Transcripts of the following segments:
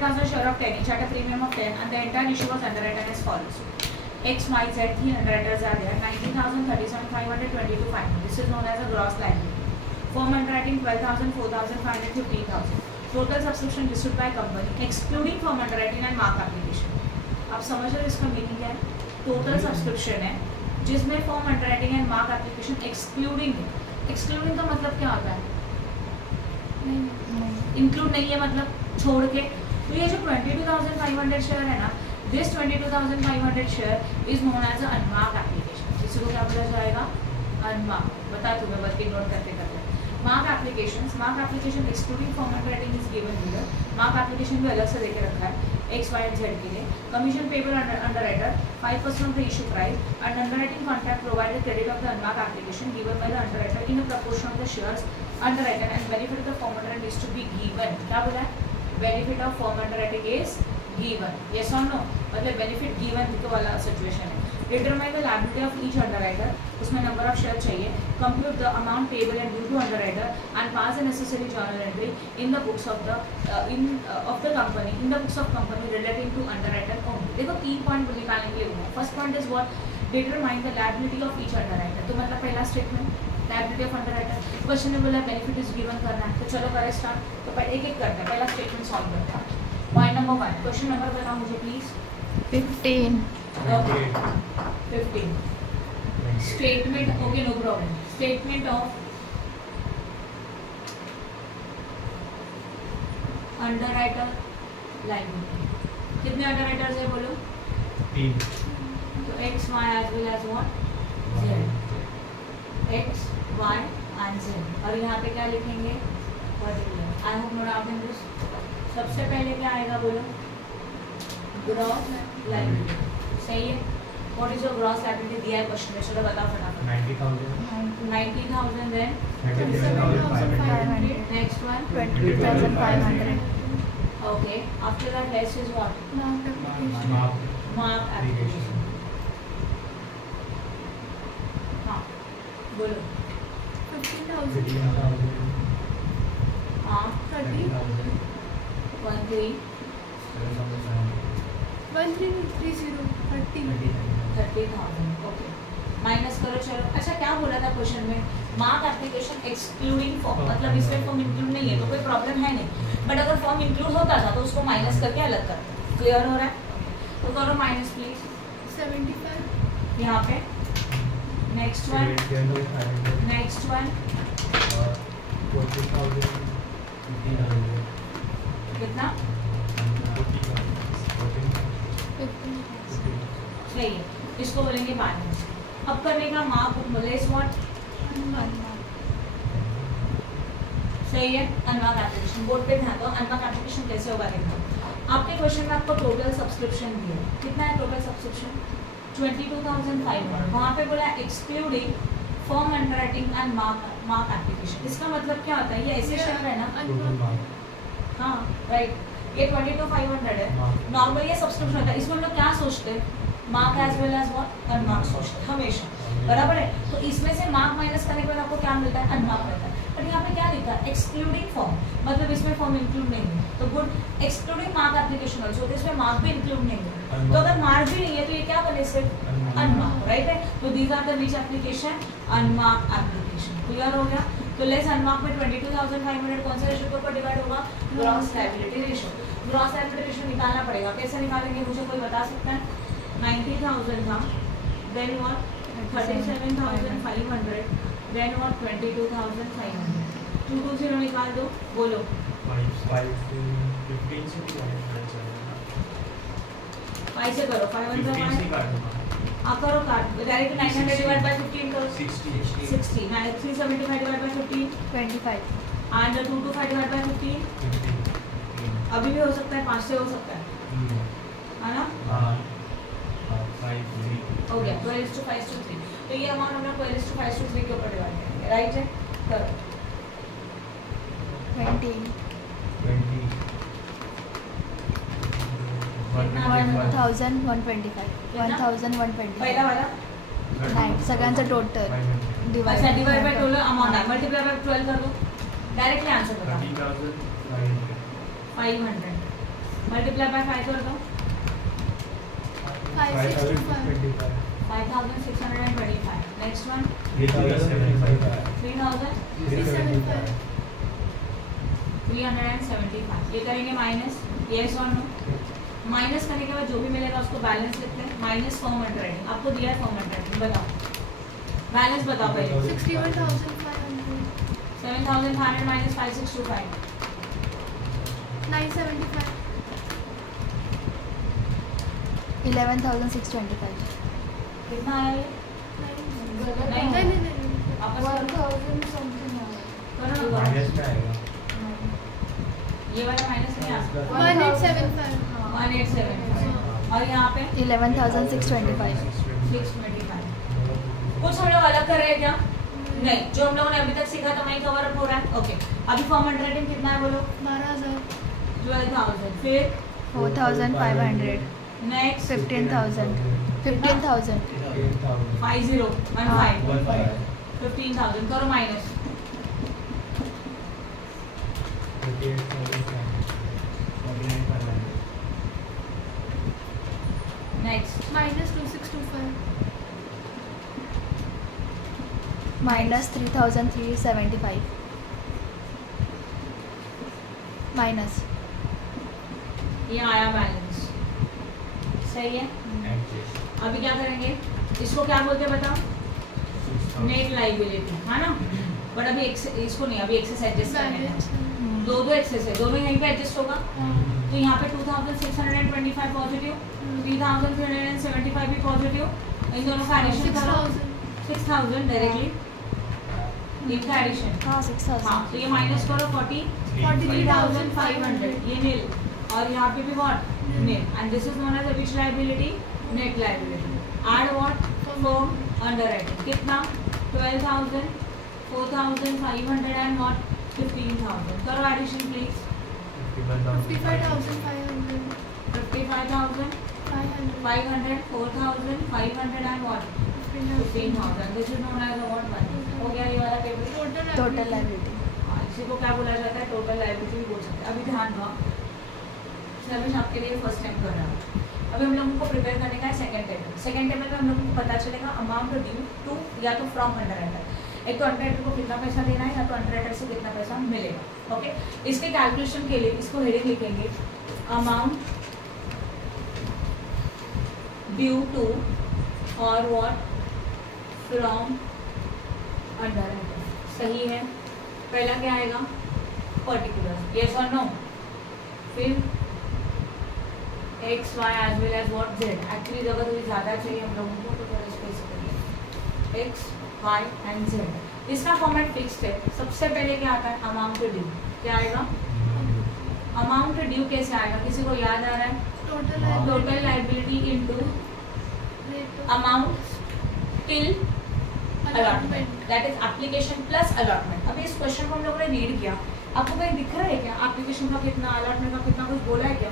20,000 share of 10 each at a premium of 10 and the entire issue was underwritten as follows. X, Y, Z, 3 underwriters are there. 19,000, 37,500, 22,500. This is known as a gross liability. Firm underwriting 12,000, 4,000, 500, 15,000. Total subscription issued by company excluding firm underwriting and mark application. आप समझ रहे हो इसका meaning क्या है? Total subscription है जिसमें form underwriting and mark application excluding है. एक्सक्लूडिंग का मतलब क्या होता है? इंक्लूड नहीं है मतलब छोड़ के. तो ये जो 22,500 शेयर है ना, this 22,500 share is known as unmark application. इसी को क्या बोला जाएगा? अनमार्क. बता दूँ मैं वर्किंग नोट करते करते. Mark application excluding form underwriting is given here. Mark application भी अलग से देके रखा है एक्स वाई जेड के लिए. Commission payable underwriter 5% of the issue price and underwriting contract provided credit of the unmark application given by the underwriter in a proportion of the shares underwriter and benefit of form underwriting is to be given. क्या बोला है? Benefit of form underwriting is given. Yes और no? मतलब benefit given वाला situation है. Determine the liability of each underwriter. उसमें number of share चाहिए. Compute the amount payable and due to underwriter and pass the necessary journal entry in the books of the company in the books of company relating to underwriter only. देखो 3 point निकालने के लिए हुआ. First point is what? Determine the liability of each underwriter. तो मतलब पहला statement liability of underwriter. Question में बोला बेनिफिट इज गिवन करना है. तो चलो करें स्टार्ट. तो पहले एक एक करते हैं. पहला स्टेटमेंट सॉल्व करते हैं. Point number 1. क्वेश्चन नंबर बताओ मुझे please. 15. Okay. 15. Statement. Okay, no problem. Statement of underwriter liability. कितने underwriters है बोलो? 3. तो X, Y as well as what? Z. X, Y and Z. और यहाँ पे क्या लिखेंगे? Particular. I hope no doubt in this. सबसे पहले क्या आएगा बोलो? Gross liability. सही है. What is your gross liability दिया है क्वेश्चन में? चलो बताओ फटाफट. 90,000 then 37,500. next one 22,500. okay. After that less is what? Mark application. हाँ बोलो. 15,000. हाँ 30,000. 13 30,000. ओके माइनस करो. चलो अच्छा क्या बोला था क्वेश्चन में? Mark application excluding form. मतलब इसमें फॉर्म इंक्लूड नहीं है तो कोई प्रॉब्लम है नहीं. बट अगर फॉर्म इंक्लूड होता था तो उसको माइनस करके अलग करते. क्लियर हो रहा है? तो करो माइनस प्लीज. 75. यहाँ पे नेक्स्ट वन. Next one 40,000. कितना? 15. सही है. इसको बोलेंगे माइनस. अब करने का मार्क लेस व्हाट? सही है. Unmark application. बोर्ड पे ध्यान दो. अनमार्क एप्लीकेशन कैसे होगा देखो. आपके क्वेश्चन में आपको टोटल सब्सक्रिप्शन दिया. कितना है टोटल सब्सक्रिप्शन? 22,500. वहाँ पे बोला excluding form underwriting and mark application. इसका मतलब क्या होता है? ये ऐसे शेयर है ना. हाँ राइट. ये 22,500 है. नॉर्मली ये सब्सक्रिप्शन होता है. इसमें हम लोग क्या सोचते हैं? Mark as well as what? Unmark सोचते हैं हमेशा. बराबर है. तो इसमें से मार्क माइनस करने के बाद आपको क्या मिलता है? अनमार्क मिलता है. बट यहाँ पे क्या लिखा है? Excluding form. मतलब इसमें फॉर्म इंक्लूड नहीं है. तो good. Excluding mark application also. तो इसमें मार्क भी इंक्लूड नहीं है. तो अगर मार्क भी नहीं है तो ये क्या बने? सिर्फ अनमार्क. राइट है. तो these are the which application? Unmark application. Clear हो गया? तो लेस अनमार्क में 22,500 कौन से रेशो के ऊपर डिवाइड होगा? Gross liability ratio. Gross liability ratio निकालना पड़ेगा. कैसे निकालेंगे मुझे कोई बता सकता है? 90,000 था. Then what? 37,500. Then what? 22,500. 220 निकाल दो. बोलो. 15 से 5 से करो. 5 1 5. आप करो काट. डायरेक्ट 900 डिवाइड बाय 15 करो. 60. 375 divide by 15 25. And 225 divide by 15 अभी भी हो सकता है. 5 से हो सकता है ना. हो गया. 12:5:3. तो ये अमाउंट हम लोग 12:5:3 के ऊपर डिवाइड करेंगे. राइट है. करो. 20. 1,125. 1,125. पहिला वाला नाही सगळ्यांचं टोटल अच्छा डिवाइड बाय टोटल अमाउंट है. मल्टीप्लाई बाय 12 कर दो. डायरेक्टली आंसर बता. 30,500. 500. मल्टीप्लाई बाय 5 कर दो 5625. 5625. Next one 375. 375. ये करेंगे माइनस, यस और नो? माइनस करने के बाद जो भी मिलेगा उसको बैलेंस लिखते हैं, माइनस फॉर्म अंडर राइटिंग। आपको दिया है फॉर्म अंडर राइटिंग, बताओ बैलेंस बताओ पहले। 61,500. 7,500 माइनस 5625 975. 11,625. कितना आया ये? नहीं. आपस में 1,000 something. करो ना। ये वाला माइनस नहीं आता। 1875. 1875 और यहाँ पे 11,625. 625। कुछ हम लोग अलग कर रहे हैं क्या? नहीं, जो हम लोगों ने अभी तक सीखा था वही कवर अप हो रहा है। ओके, अभी फॉर्म अंडर राइटिंग कितना है बोलो? 12,000. 12,000। फिर 4,500. नेक्स्ट 15,000. 15,000. 5015 15,000 करो minus. Next Minus 2625. Minus 3,375. Minus. ये आया बैलेंस, सही है। अभी क्या करेंगे, इसको क्या बोलते हैं बताओ? नेट लाइबिलिटी, है ना? बट अभी इसको नहीं, अभी एक्सेस एडजस्ट करने हैं। दो एक्सेस है, दोनों यहीं पे एडजस्ट होगा। तो यहाँ पे 2,625 पॉजिटिव, 3,375 भी पॉजिटिव, इन दोनों का एडिशन करो 6,000 डायरेक्टली, इनका एडिशन। हाँ 6,000. हाँ, तो ये माइनस करो 43,500, ये नील, और यहाँ पे भी what? Nil. And this is known as which liability? Net liability. Add what? Form underwriting. कितना? 12,000, 4,500 एंड व्हाट? 15,000. करो addition please. 55,500. 55,500, 4,500 and what? 15,000. This is known as a what one? हो गया ये वाला पेपर। Total liability. इसी को क्या बोला जाता है? टोटल लायबिलिटी भी बोल सकते हैं। अभी ध्यान दो, सर्विस आपके लिए फर्स्ट टाइम कर रहा हूँ। अभी हम लोगों को प्रिपेयर करने का है सेकंड टेबल। सेकंड टेबल में हम लोगों को पता चलेगा अमाउंट ड्यू टू या तो फ्रॉम अंडरराइटर। एक तो अंडरराइटर को कितना पैसा देना है या तो अंडरराइटर से कितना पैसा मिलेगा। ओके, इसके कैलकुलेशन के लिए इसको हेडिंग लिखेंगे अमाउंट ड्यू टू और व्हाट फ्रॉम अंडरराइटर। सही है। पहला क्या आएगा? पर्टिकुलर, यस और नो। फिर X Y as well as what Z. Actually अगर थोड़ी ज़्यादा चाहिए हम लोगों को तो थोड़ा specific X Y and Z. इसका फॉर्मेट फिक्स्ड है। सबसे पहले क्या आता है? Amount due. क्या आएगा? अमाउंट ड्यू कैसे आएगा? किसी को याद आ रहा है? Total liability into amount till allotment, that is application plus allotment. अभी इस क्वेश्चन को हम लोगों ने रीड किया, आपको कहीं दिख रहा है क्या एप्लीकेशन का कितना, अलॉटमेंट का कितना, कुछ बोला है क्या?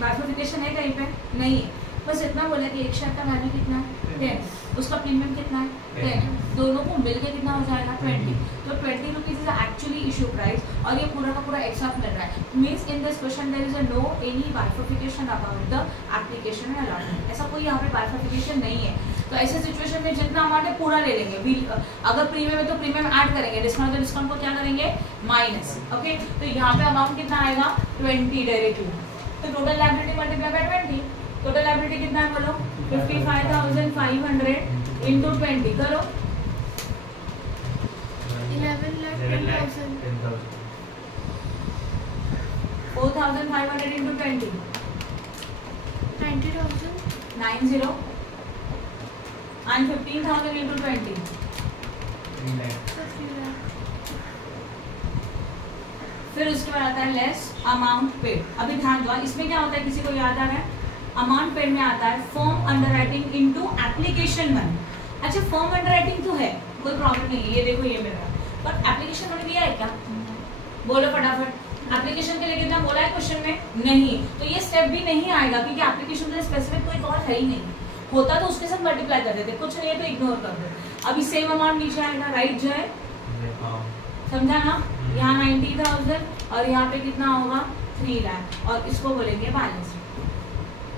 बाइफर्केशन है कहीं पे? नहीं है। बस इतना बोला कि एक शेयर का वैल्यू कितना है? 10, उसका प्रीमियम कितना है? 10, दोनों को मिलकर कितना हो जाएगा? 20। तो 20 rupees is actually issue price, और ये पूरा का पूरा एक साथ मिल रहा है। Means in this question there is no any bifurcation about the application and allotment. ऐसा कोई यहाँ पे बाइफर्केशन नहीं है। तो ऐसे सिचुएशन में जितना अमाउंट है पूरा ले लेंगे। अगर प्रीमियम है तो प्रीमियम ऐड करेंगे, डिस्काउंट तो डिस्काउंट को क्या करेंगे? माइनस। ओके, तो यहाँ पे अमाउंट कितना आएगा? 20 डायरेक्टली। तो total liability multiply by 20। Total liability कितना है बोलो? 55,500 इंटू 20 करो। 11,10,000. 4,500 इंटू 20 90,000. 90 and 15,000 into 20 50 lakh. फिर उसके बाद आता है लेस अमाउंट पेड। अभी ध्यान दो, इसमें क्या होता है? किसी को याद आ रहा है? अमाउंट पेड में आता है form underwriting into application money. अच्छा, फॉर्म अंडरराइटिंग तो है, कोई प्रॉब्लम नहीं है। ये देखो ये मेरा, पर एप्लीकेशन मनी दिया है क्या? बोलो फटाफट। एप्लीकेशन के लिए कितना बोला है क्वेश्चन में? नहीं। तो ये स्टेप भी नहीं आएगा क्योंकि एप्लीकेशन के लिए स्पेसिफिक कोई कॉस्ट है ही नहीं। होता तो उसके साथ मल्टीप्लाई कर देते, कुछ नहीं है तो इग्नोर कर दो। अभी सेम अमाउंट नीचे आएगा, राइट जो है, समझा ना? यहाँ 90,000 और यहाँ पे कितना होगा 3 लाख और इसको बोलेंगे बैलेंस।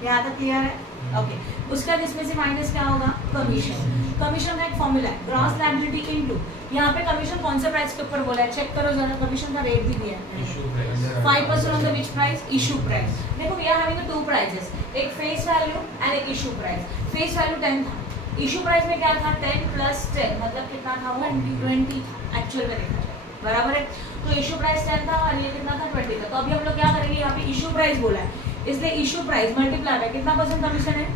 यहाँ तक क्लियर है? ओके। उसका इसमें से माइनस क्या होगा कमीशन। कमीशन का एक फॉर्मूला है ग्रॉस लायबिलिटी इनटू, यहाँ पे कमीशन कौन से प्राइस के ऊपर बोला है चेक करो जरा, कमीशन का रेट भी दिया है 5% on the which price issue price. देखो we are having two prices, एक फेस वैल्यू एंड एक इशू प्राइस। फेस वैल्यू 10 था, इशू प्राइस में क्या था 10 + 10 मतलब कितना था वो 20 था एक्चुअल में देखा जाए, बराबर है। तो इशू प्राइस 10 था और ये कितना था 20 था। तो अभी हम लोग क्या करेंगे, यहाँ पे इशू प्राइस बोला है इसलिए इशू प्राइस मल्टीप्लाई है कितना परसेंट कमीशन है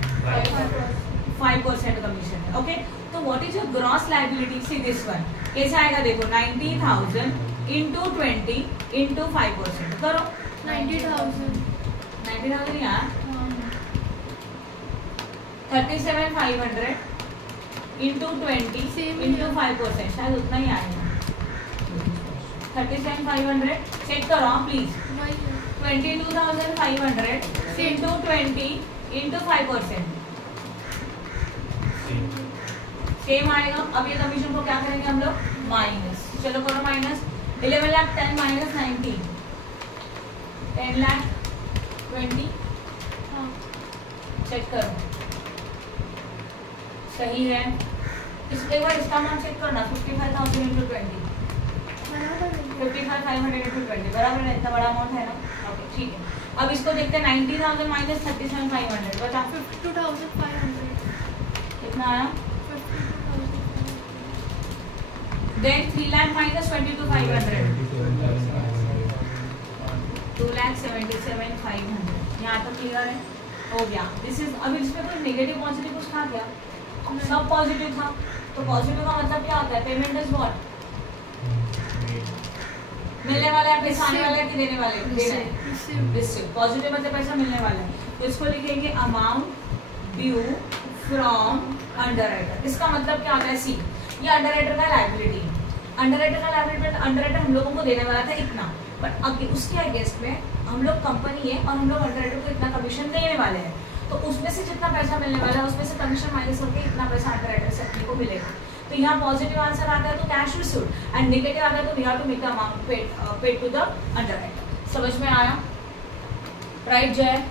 5% कमीशन है। ओके तो what is your gross liability, see this one कैसे आएगा देखो 90,000 × 20 × 5% करो 90,000 यार 37,500 × 20 × 5% शायद उतना ही आएगा 37,500 चेक करो प्लीज 22,500 × 20 × 5% सेम आएगा। अब ये कमीशन को क्या करेंगे हम लोग माइनस, चलो करो minus 11 lakh 10 minus 19 10 lakh 20 check करो सही है। इसके बाद इसका अमाउंट चेक करना 55,000 × 20 55,500 × 20 बराबर है, इतना बड़ा अमाउंट है ना। ओके ठीक है अब इसको देखते हैं 90,000 माइनस 37,500 बता 52,500 कितना आया। Then 3 lakh minus 22,500 2,77,500 यहाँ तक क्लियर है हो गया। दिस इज अभी इसमें कोई नेगेटिव पॉजिटिव कुछ था क्या, सब पॉजिटिव था। तो पॉजिटिव का मतलब क्या होता है पेमेंट इज व्हाट मिलने वाला है, पैसा आने वाला है कि देने वाले रिसीव। पॉजिटिव मतलब पैसा मिलने वाला है। तो इसको लिखेंगे अमाउंट ड्यू फ्रॉम अंडरराइटर। इसका मतलब क्या होता है सी ये अंडरराइटर का लायबिलिटी है। अंडरराइटर का लायबिलिटी अंडरराइटर हम लोगों को देने वाला था इतना, बट अब उसके अगेंस्ट में हम लोग कंपनी है और हम लोग अंडरराइटर को इतना कमीशन देने वाले हैं। तो उसमें से जितना पैसा मिलने वाला है उसमें से कमीशन माइनस होकर इतना पैसा अंडरराइटर से अपने को मिलेगा। तो यहाँ पॉजिटिव आंसर आता है तो कैश रिसीव्ड एंड नेगेटिव आता है तो we have to make the amount paid to the underwriter. समझ में आया राइट जय?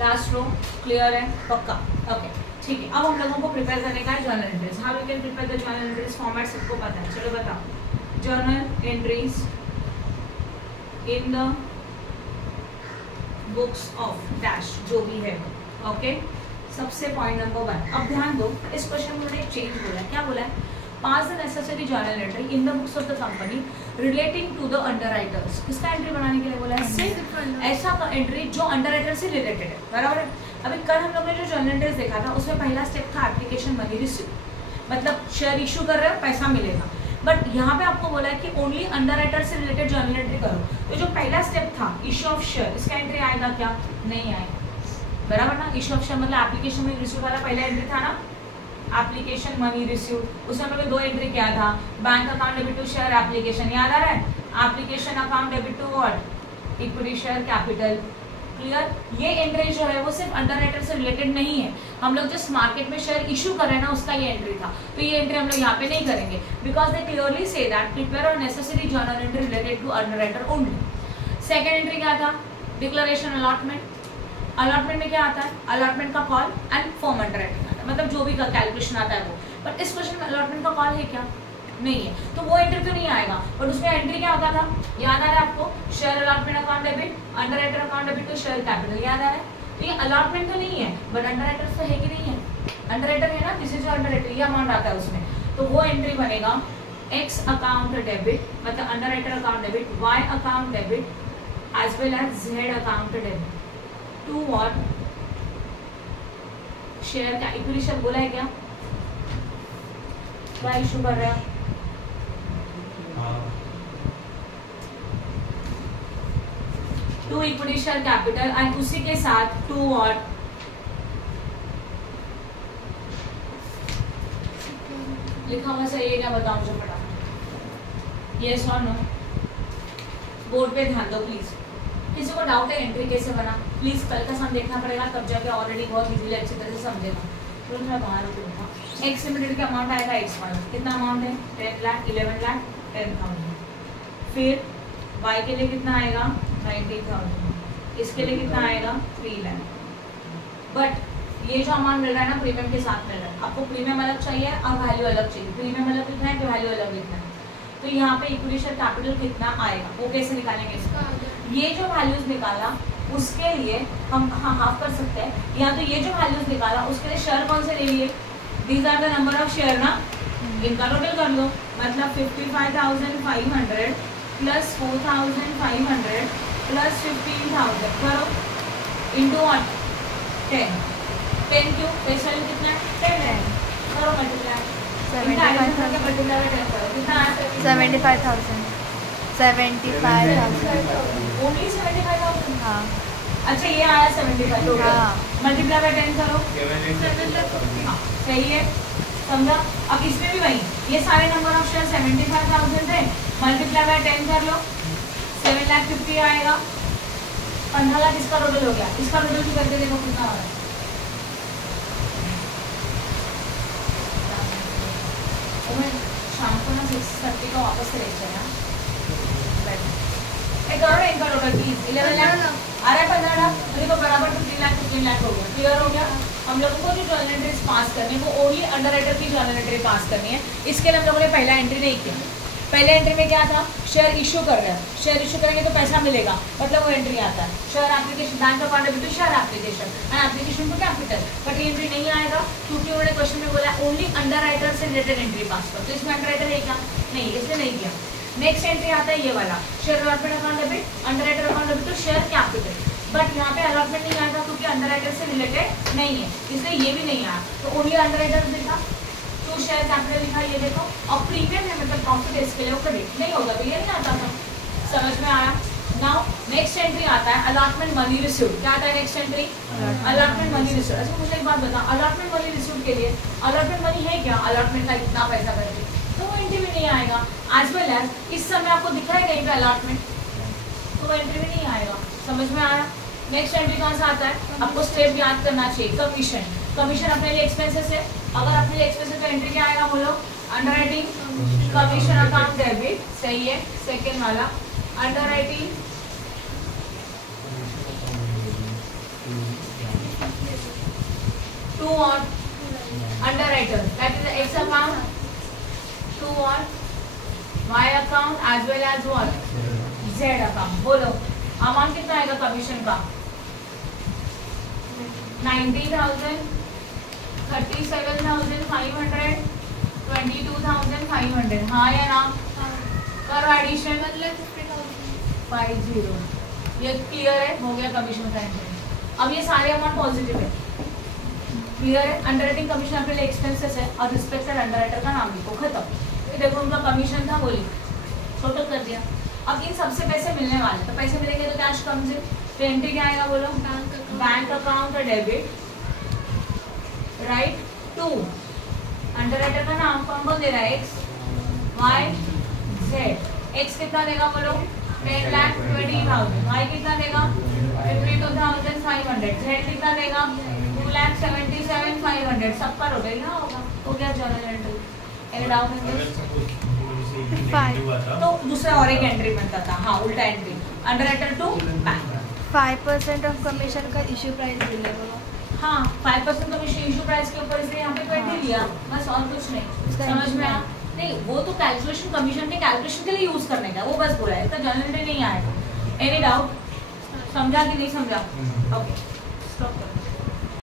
लास्ट रो क्लियर है पक्का? ओके ठीक है। अब हम लोगों को प्रिपेयर करने का है journal entries. How you can prepare the journal entries format सबको पता है, चलो बताओ। Journal entries in the books of dash जो भी है ओके सबसे पॉइंट नंबर 1। अब ध्यान दो इस क्वेश्चन में उन्होंने एक चेंज बोला है। क्या बोला है pass the necessary journal entry in the books of the company relating to the underwriters. किसका एंट्री बनाने के लिए बोला है सिर्फ ऐसा एंट्री जो अंडरराइटर से रिलेटेड है, बराबर है। अभी कल हम लोग ने जो जर्नल एंट्रीज देखा था उसमें पहला स्टेप था एप्लीकेशन मनी रिसीव, मतलब शेयर इशू कर रहे हो पैसा मिलेगा। बट यहाँ पे आपको बोला है कि ओनली अंडरराइटर से रिलेटेड जर्नल एंट्री करो। तो जो पहला स्टेप था इशू ऑफ शेयर इसका एंट्री आएगा क्या, नहीं आएगा, बराबर ना। इशू ऑफ शेयर मतलब एप्लीकेशन मनी रिसीव वाला पहला एंट्री था ना, एप्लीकेशन मनी रिसीव। उसमें हम लोग 2 एंट्री किया था, bank account debit to share application, याद आ रहा है, application account debit to what equity share capital. Clear? ये एंट्री जो है वो सिर्फ अंडरराइटर से रिलेटेड नहीं है, हम लोग जिस मार्केट में शेयर इशू कर रहे हैं ना उसका ये एंट्री था। तो ये एंट्री हम लोग यहाँ पे नहीं करेंगे because they clearly say that prepare और necessary journal entry related to underwriter only. Second entry क्या था डिक्लेरेशन अलॉटमेंट। अलॉटमेंट में क्या आता है अलॉटमेंट का कॉल एंड फॉर्म अंडरराइटिंग आता है, मतलब जो भी कैलकुलेशन आता है वो। बट इस क्वेश्चन में अलॉटमेंट का कॉल है क्या, नहीं है, तो वो एंट्री तो नहीं आएगा। बट उसमें एंट्री क्या होता था याद आ रहा है आपको, share allotment account debit underwriter account debit to share capital, याद आ रहा है। तो ये अलॉटमेंट तो नहीं है बट अंडरराइटर तो है कि नहीं है, अंडरराइटर है ना, दिस इज अंडरराइटर, ये अमाउंट आता है उसमें। तो वो एंट्री बनेगा एक्स अकाउंट डेबिट मतलब underwriter account debit, Y account debit as well as Z account debit to what share का इक्विटी शेयर बोला है क्या, क्या इशू कर रहे हैं to equity share capital and उसी के साथ टू व्हाट लिखा हुआ सही है क्या बताओ मुझे फटाफट, यस और नो। बोर्ड पे ध्यान दो प्लीज। किसी को डाउट है एंट्री कैसे बना प्लीज कल का सम देखना पड़ेगा तब जाके ऑलरेडी बहुत इजीली अच्छी तरह से समझेगा। तो मैं बाहर रुकूंगा। एक्स लिमिटेड का अमाउंट आएगा एक्स वन, कितना अमाउंट है 10 लाख 11 लाख 10,000 फिर y के लिए कितना आएगा 90,000, इसके लिए कितना आएगा 3 लाख। बट ये जो अमाउंट मिल रहा है ना प्रीमियम के साथ मिल रहा है, आपको प्रीमियम अलग चाहिए और वैल्यू अलग चाहिए, प्रीमियम अलग लिखना है कि वैल्यू अलग लिखना है। तो यहाँ पे इक्विटी शेयर कैपिटल कितना आएगा वो कैसे निकालेंगे इसका, ये जो वैल्यूज निकाला उसके लिए हम हाफ कर सकते हैं, या तो ये जो वैल्यूज निकाला उसके लिए शेयर कौन से ले लिए, these are the number of share ना, इनका टोटल कर लो, मतलब 55,500 प्लस 4,500 प्लस 15,000 करो इंटू 10 क्यों, फेस वैल्यू कितना है 10 है, करो मल्टीप्लाई, 75,000 ओनली 75,000। हाँ अच्छा ये आया 75 टोटल, मल्टीप्लाई बाय 10 करो, 7 लाख। हाँ सही है, समझा। अब इसमें भी वही, ये सारे नंबर ऑफ शेयर 75,000 थे, मल्टीप्लाई बाय 10 कर लो, 7,50,000 आएगा, 15 लाख इसका टोटल हो गया। इसका टोटल भी करके देखो कितना हो रहा है। शाम को ना 6:30 का वापस से लेक्चर है, करो इनका टोटल प्लीज 11 लाख आ रहा है, 15 लाख देखो बराबर 15 लाख हो गया, क्लियर हो गया। हम लोगों को जो जर्नल एंट्रीज पास करनी है वो ओनली अंडरराइटर की जर्नल एंट्री पास करनी है। इसके लिए हम लोगों ने पहला एंट्री नहीं किया। पहले एंट्री में क्या था, शेयर इशू कर रहे हैं, शेयर इशू करेंगे तो पैसा मिलेगा, मतलब वो एंट्री आता है। Share application, bank account debit to share application and application to capital, but ये एंट्री नहीं आएगा क्योंकि उन्होंने क्वेश्चन में बोला ओनली अंडरराइटर से रिलेटेड एंट्री पास करो, तो इसमें अंडरराइटर है क्या, नहीं, इसलिए नहीं किया। नेक्स्ट एंट्री आता है ये वाला, share allotment account debit, underwriter account debit to share capital, but यहाँ पे अलॉटमेंट नहीं आएगा क्योंकि अंडरराइटर से रिलेटेड नहीं है, इसलिए ये भी नहीं आया। तो ओनली अंडरराइटर लिखा, टू शेयर कैपिटल लिखा, ये देखो, और प्रीमियम है मतलब प्रॉफिट है, इसके लिए क्रेडिट नहीं होगा, तो ये नहीं आता था, समझ में आया। नाउ नेक्स्ट एंट्री आता है अलॉटमेंट मनी रिसीव्ड। क्या आता है next entry, allotment money received. अच्छा मुझे एक बात बता, अलॉटमेंट मनी रिसीव्ड के लिए अलॉटमेंट मनी है क्या, अलॉटमेंट का इतना पैसा करके, तो वो एंट्री भी नहीं आएगा। एज वेल एज इस समय आपको दिख रहा है कहीं पे अलॉटमेंट, तो वो एंट्री भी नहीं आएगा, समझ में आया। नेक्स्ट एंट्री कहाँ से आता है, आपको स्टेप याद करना चाहिए। कमीशन, कमीशन अपने लिए एक्सपेंसेस है, अगर अपने लिए एक्सपेंसेस तो एंट्री क्या आएगा बोलो, अंडरराइटिंग कमीशन अकाउंट डेबिट, सही है। सेकेंड वाला अंडरराइटिंग टू और underwriter that is X account, to और Y account as well as what, Z account. बोलो अमाउंट कितना आएगा कमीशन का, 90,000, 37,500, 22,500, हाँ या ना, करो एडिशन, मतलब 50। ये क्लियर है, हो गया कमीशन का एंट्री। अब ये सारे अमाउंट पॉजिटिव है, क्लियर है। अंडरराइटिंग कमीशन अपने लिए एक्सपेंसेस है और रिस्पेक्टेड अंडरराइटर का नाम लिखो, खत्म। ये देखो उनका कमीशन था, बोली टोटल कर दिया। अब इन सबसे पैसे मिलने वाले, तो पैसे मिलेंगे तो कैश कम्स इन, तो एंट्री क्या आएगा बोलो, bank account debit, right, to underwriter का नाम कौन दे रहा है, एक्स वाई जेड। एक्स कितना देगा बोलो, 10,20,000, वाई कितना देगा 52,500, जेड कितना देगा 2,77,500, सबका टोटल ना होगा, तो क्या journal entry. Any doubt in this? तो दूसरा और एक एंट्री बनता था, हाँ उल्टा entry, underwriter to bank. 5% of commission का इशू प्राइस मिलेगा, हाँ 5% कमीशन इशू प्राइस के ऊपर, इसलिए यहाँ पे 20 लिया, बस और कुछ नहीं, समझ में आया। नहीं वो तो कैलकुलेशन, कमीशन के कैलकुलेशन के लिए यूज करने का, वो बस बोला है, इसका जर्नल एंट्री नहीं आएगा। एनी डाउट, समझा कि नहीं समझा? ओके स्टॉप करो।